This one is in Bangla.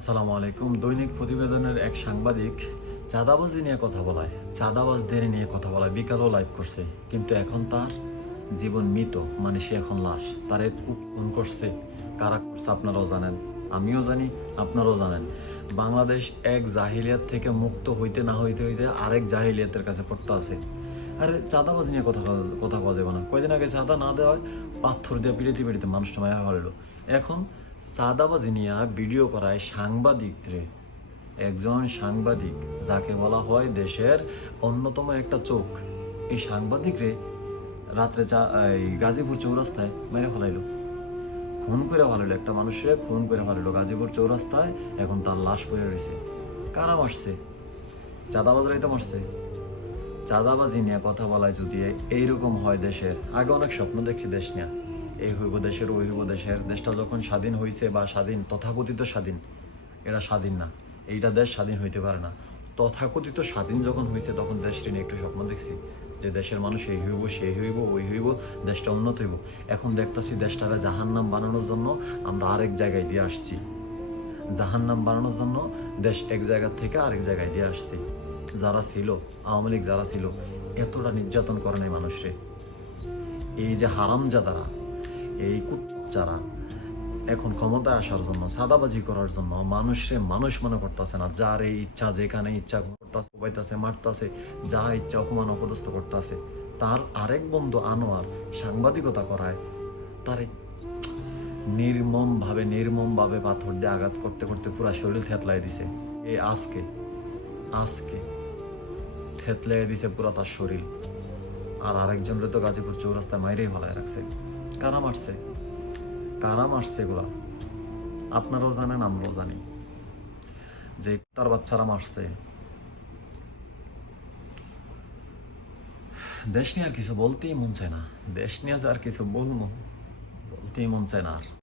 আসসালামু আলাইকুম। দৈনিক প্রতিবেদনের এক সাংবাদিক চাঁদাবাজি নিয়ে কথা বলায়। চাঁদাবাজদের নিয়ে কথা বলায়। বিকালও লাইভ করছে। কিন্তু এখন তার জীবন মৃত মানে সে এখন লাশ। তার খুব ফোন করছে। কারা করছে আপনারাও জানেন। আমিও জানি, আপনারাও জানেন। বাংলাদেশ এক জাহিলিয়াত থেকে মুক্ত হইতে না হইতে হইতে আরেক জাহিলিয়াতের কাছে পড়তে আছে। আরে, চাঁদাবাজি নিয়ে কথা কথা কওয়া যাবে না। কয়দিন আগে চাঁদা না দেওয়ায় পাথর দিয়ে পিড়িতে পিড়িতে মানুষটা মায়া হলো এখন চাঁদাবাজি নিয়ে ভিডিও করায় সাংবাদিক রে একজন সাংবাদিক, যাকে বলা হয় দেশের অন্যতম একটা চোখ। এই সাংবাদিকরে রাত্রে চা এই গাজীপুর চৌরাস্তায় মেরে ফেলাইলো। খুন করে ফেলাইলো, একটা মানুষের খুন করে ফেলাইলো গাজীপুর চৌরাস্তায়। এখন তার লাশ পড়ে রয়েছে। কারা মারছে? চাঁদাবাজারাই তো মারছে। চাঁদাবাজি নিয়ে কথা বলায় যদি এইরকম হয় দেশের, আগে অনেক স্বপ্ন দেখছি দেশ নিয়ে। এই হইব দেশের, ওই হইব দেশের। দেশটা যখন স্বাধীন হইছে বা স্বাধীন, তথাকথিত স্বাধীন, এটা স্বাধীন না। এইটা দেশ স্বাধীন হইতে পারে না। তথাকথিত স্বাধীন যখন হয়েছে তখন দেশটি নিয়ে একটু স্বপ্ন দেখছি, যে দেশের মানুষ এই হইব সেই হইব, ওই হইব, দেশটা উন্নত হইব। এখন দেখতাছি দেশটারে জাহান্নাম বানানোর জন্য আমরা আরেক জায়গায় দিয়ে আসছি। জাহান্নাম বানানোর জন্য দেশ এক জায়গা থেকে আরেক জায়গায় দিয়ে আসছি। যারা ছিল, আওয়ামী লীগ যারা ছিল, এতটা নির্যাতন করে নাই মানুষরে। এই যে হারামজাদারা এই কুচ্চারা এখন ক্ষমতায় আসার জন্য সাদাবাজি করার জন্য মানুষে মানুষ মনে করতেছে না, যার এই ইচ্ছা, যেখানে ইচ্ছা করতেছে পাইতেছে মারতেছে যা ইচ্ছা অপমান, অপদস্থ করতেছে, তার আরেক বন্ধু আনোয়ার সাংবাদিকতা করায়, তার নির্মম ভাবে নির্মম ভাবে পাথর দিয়ে আঘাত করতে করতে পুরা শরীর থেতলাই দিছে। এই আজকে আজকে থেতলাই দিছে পুরা তার শরীর। আর আরেকজনের তো গাজীপুর চৌরাস্তায় মাইরেই ভালায় রাখছে। কারা মারছে? কারা মারছে এগুলা? আপনারাও জানেন, আমরাও জানি। যে তার বাচ্চারা মারছে। দেশ নিয়ে আর কিছু বলতেই মন চায় না। দেশ নিয়ে আর কিছু বলব, বলতেই মন চায় না আর।